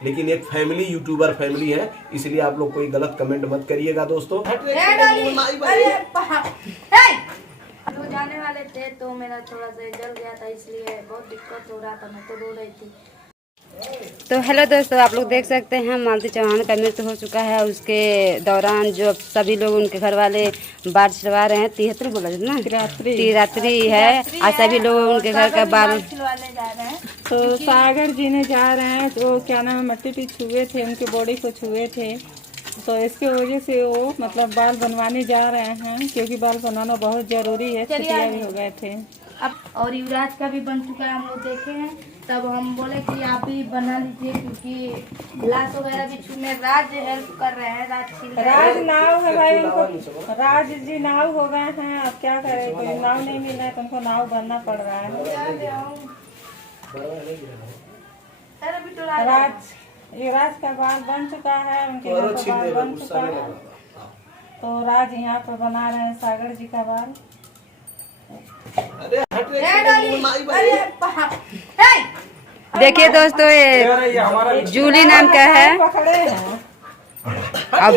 लेकिन एक family YouTuber family है, इसलिए आप लोग कोई गलत कमेंट मत करिएगा दोस्तों। तो जाने वाले थे तो मेरा थोड़ा सा जल गया था, इसलिए बहुत दिक्कत हो रहा था, मैं तो रो रही थी। तो हेलो दोस्तों, आप लोग देख सकते हैं मालती चौहान का मृत्यु हो चुका है। उसके दौरान जो सभी लोग उनके घर वाले बाल छिलवा रहे हैं, 73 बोला ना, तिरात्री है, और सभी लोग उनके घर का बाल छिलवाने जा रहे हैं। तो सागर जी ने जा रहे हैं, तो क्या नाम है, मट्टी पे छुए थे, उनकी बॉडी को छुए थे, तो इसके वजह से वो मतलब बाल बनवाने जा रहे हैं, क्योंकि बाल बनाना बहुत जरूरी है। छुट्टियाँ भी हो गए थे अब, और युवराज का भी बन चुका है, हम लोग देखे हैं, तब हम बोले कि आप भी बना लीजिए, क्योंकि ग्लास वगैरह भी छूने राज हेल्प कर रहे हैं। राज नाव है भाई, उनको राज जी नाव हो गए हैं। अब क्या करें, कोई नाव नहीं मिल रहा है तो उनको नाव बनना पड़ रहा है। राज युवराज का बाल बन चुका है, उनके घर का बाल बन चुका है, तो राज यहाँ पर बना रहे हैं सागर जी का बाल। देखिए दोस्तों, ये जूली नाम का है और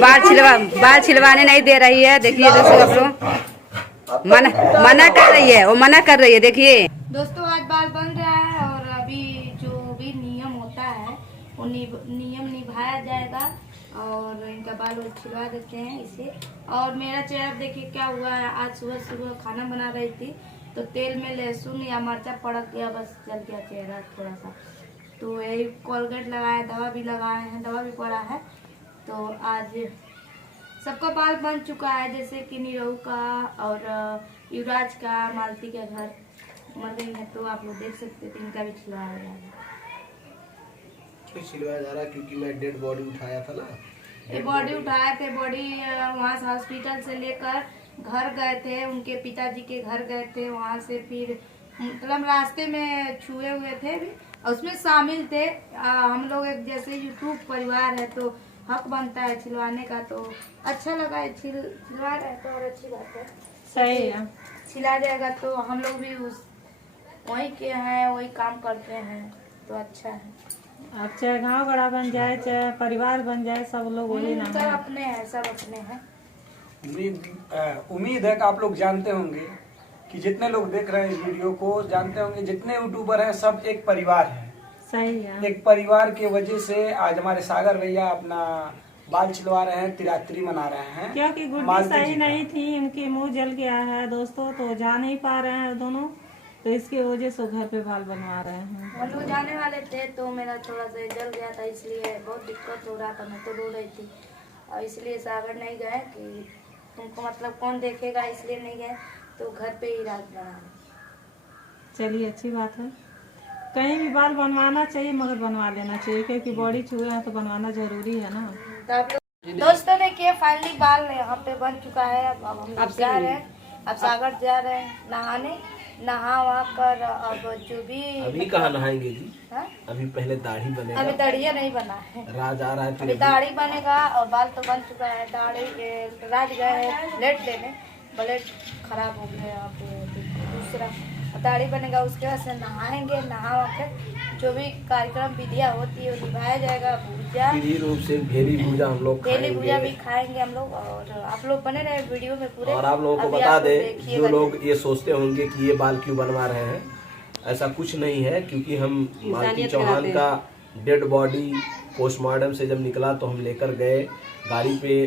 बाल छिलवाने नहीं दे रही है। देखिए दोस्तों, आप लोग मना कर रही है, वो मना कर रही है। देखिए दोस्तों, आज बाल बन रहा है और अभी जो भी नियम होता है वो नियम निभाया जाएगा और इनका बाल छिलवा देते हैं इसे। और मेरा चेहरा देखिए क्या हुआ है। आज सुबह सुबह खाना बना रही थी तो तेल में लहसुन या मिर्चा पड़क गया, बस जल गया चेहरा थोड़ा सा। तो यही कोलगेट लगाए, दवा भी लगाए हैं, दवा भी पड़ा है। तो आज सबका बाल बन चुका है, जैसे कि नीरव का और युवराज का, मालती के घर मर गई है, तो आप लोग देख सकते थे, इनका भी छिलवाया जा रहा है क्योंकि मैं डेड बॉडी उठाया था ना। ये बॉडी उठाए थे, बॉडी वहाँ से हॉस्पिटल से लेकर घर गए थे, उनके पिताजी के घर गए थे। वहाँ से फिर मतलब रास्ते में छुए हुए थे भी, और उसमें शामिल थे। हम लोग एक जैसे यूट्यूब परिवार है तो हक बनता है छिलवाने का, तो अच्छा लगा है, छिलवा रहे तो और अच्छी बात है। सही है, छिला जाएगा तो हम लोग भी उस वही के हैं, वही काम करते हैं, तो अच्छा है। अब चाहे गाँव बड़ा बन जाए, चाहे परिवार बन जाए, सब लोग वही ना सब अपने हैं, सब अपने हैं। उम्मीद है कि आप लोग जानते होंगे कि जितने लोग देख रहे हैं इस वीडियो को, जानते होंगे जितने यूट्यूबर हैं सब एक परिवार है। सही है, एक परिवार की वजह से आज हमारे सागर भैया अपना बाल छिलवा रहे हैं, तिरात्री मना रहे हैं, क्योंकि गुड्डी सही नहीं थी, उनकी मुंह जल गया है दोस्तों, तो जा नहीं पा रहे हैं दोनों, तो इसकी वजह से घर पे बाल बनवा रहे हैं। हम लोग जाने वाले थे तो मेरा थोड़ा सा जल गया था, इसलिए बहुत दिक्कत हो रहा था, मैं तो रो रही थी। और इसलिए सागर नहीं गए कि तुमको मतलब कौन देखेगा, इसलिए नहीं गए, तो घर पे ही रात बना। चलिए अच्छी बात है, कहीं भी बाल बनवाना चाहिए, मगर बनवा लेना चाहिए, क्योंकि बॉडी छुए हैं तो बनवाना जरूरी है ना। तो आप लोग दोस्तों ने किया, फाइनली बाल यहाँ पे बन चुका है। अब हम लोग जा रहे हैं, अब सागर जा रहे हैं नहाने, नहा वहा कर अब जो भी। अभी कहाँ नहाएंगे जी? हा? अभी पहले दाढ़ी बनेगा। अभी दाढ़िया नहीं बना है, राज आ रहा है, अभी दाढ़ी बनेगा और बाल तो बन चुका है। दाढ़ी राज गए हैं ब्लेड लेने, ब्लेड खराब हो गया यहाँ पे, दूसरा दाढ़ी बनेगा, उसके बाद से नहाएंगे, नहा कर जो भी कार्यक्रम विधियाँ होती है वो निभाया जाएगा। पूजा विधि रूप से भेली पूजा हम लोग भेली पूजा भी खाएंगे हम लोग, और आप लोग बने रहे वीडियो में पूरे। और आप लोगों को बता दें, जो लोग ये सोचते होंगे कि ये बाल क्यों बनवा रहे हैं, ऐसा कुछ नहीं है, क्योंकि हम मालती चौहान का डेड बॉडी पोस्टमार्टम से जब निकला तो हम लेकर गए, गाड़ी पे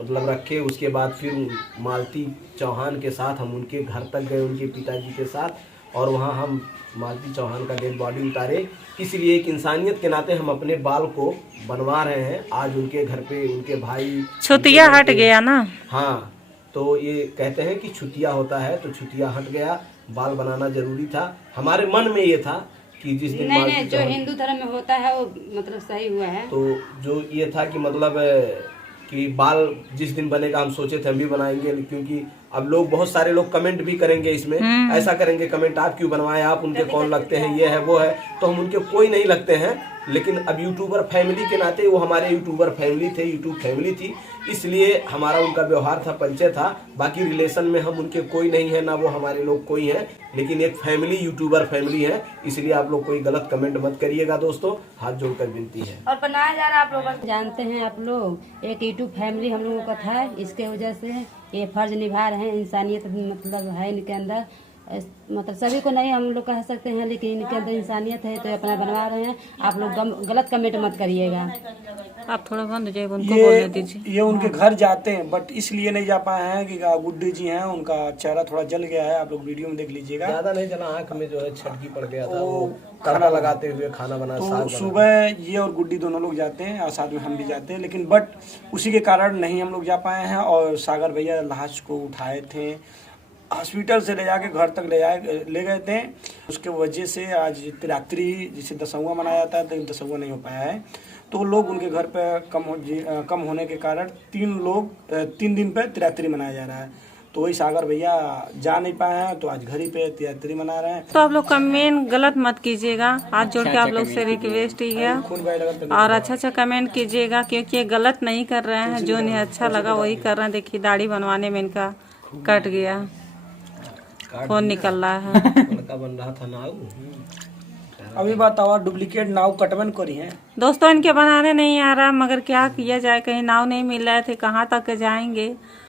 मतलब रखे, उसके बाद फिर मालती चौहान के साथ हम उनके घर तक गए, उनके पिताजी के साथ, और वहाँ हम मालती चौहान का डेड बॉडी उतारे। इसलिए एक इंसानियत के नाते हम अपने बाल को बनवा रहे हैं। आज उनके घर पे उनके भाई छुतिया हट गया ना। हाँ, तो ये कहते हैं कि छुतिया होता है, तो छुतिया हट गया, बाल बनाना जरूरी था। हमारे मन में ये था कि जिस दिन नहीं, जो हिंदू धर्म में होता है वो मतलब सही हुआ है, तो जो ये था कि मतलब कि बाल जिस दिन बनेगा, हम सोचे थे हम भी बनाएंगे, क्योंकि अब लोग बहुत सारे लोग कमेंट भी करेंगे इसमें, ऐसा करेंगे कमेंट, आप क्यों बनवाए, आप उनके कौन लगते हैं, ये है वो है, तो हम उनके कोई नहीं लगते हैं, लेकिन अब यूट्यूबर फैमिली के नाते वो हमारे यूट्यूबर फैमिली थे, यूट्यूब फैमिली थी, इसलिए हमारा उनका व्यवहार था, परिचय था। बाकी रिलेशन में हम उनके कोई नहीं है, ना वो हमारे लोग कोई हैं, लेकिन एक फैमिली यूट्यूबर फैमिली है, इसलिए आप लोग कोई गलत कमेंट मत करिएगा दोस्तों, हाथ जोड़कर विनती है। और बनाया जा रहा है आप लोग जानते हैं आप लोग, एक यूट्यूब फैमिली हम लोगों का था, इसके वजह से ये फर्ज निभा रहे हैं। इंसानियत मतलब है इनके अंदर, मतलब सभी को नहीं हम लोग कह सकते हैं, लेकिन इनके अंदर इंसानियत है तो अपना बनवा रहे हैं। आप लोग गलत कमेंट मत करिएगा। आप थोड़ा बंद जाइए, उनको बोलने दीजिए। ये उनके घर जाते हैं बट इसलिए नहीं जा पाए हैं कि गुड्डी जी हैं, उनका चेहरा थोड़ा जल गया है, आप लोग वीडियो में देख लीजिएगा। ज्यादा नहीं जला, आँख में जो है छटकी पड़ गया था, वो खाना लगाते हुए खाना बना। तो सुबह ये और गुड्डी दोनों लोग जाते हैं और साथ में हम भी जाते हैं, लेकिन बट उसी के कारण नहीं हम लोग जा पाए हैं। और सागर भैया लाश को उठाए थे, हॉस्पिटल से ले जाके घर तक ले गए थे। उसके वजह से आज रात्रि जिसे दसौवा मनाया जाता है, लेकिन दसौवा नहीं हो पाया है। तो लोग उनके घर पे कम होने के कारण 3 दिन पे तिरात्री मनाया जा रहा है। तो वही सागर भैया जा नहीं पाए हैं, तो आज घर ही पे तिरात्री मना रहे हैं। तो आप लोग कमेंट गलत मत कीजिएगा, हाथ जोड़ के आप लोग से रिक्वेस्ट ही है। और अच्छा कमेंट कीजिएगा, क्योंकि ये गलत नहीं कर रहे हैं, जो इन्हें अच्छा लगा वही कर रहे हैं। देखिए दाढ़ी बनवाने में इनका कट गया, खून निकल रहा है। लड़का बन रहा था नाव। अभी बताओ, डुप्लीकेट नाव कटवन करी है दोस्तों, इनके बनाने नहीं आ रहा, मगर क्या किया जाए, कहीं नाव नहीं मिल रहे थे, कहाँ तक जाएंगे।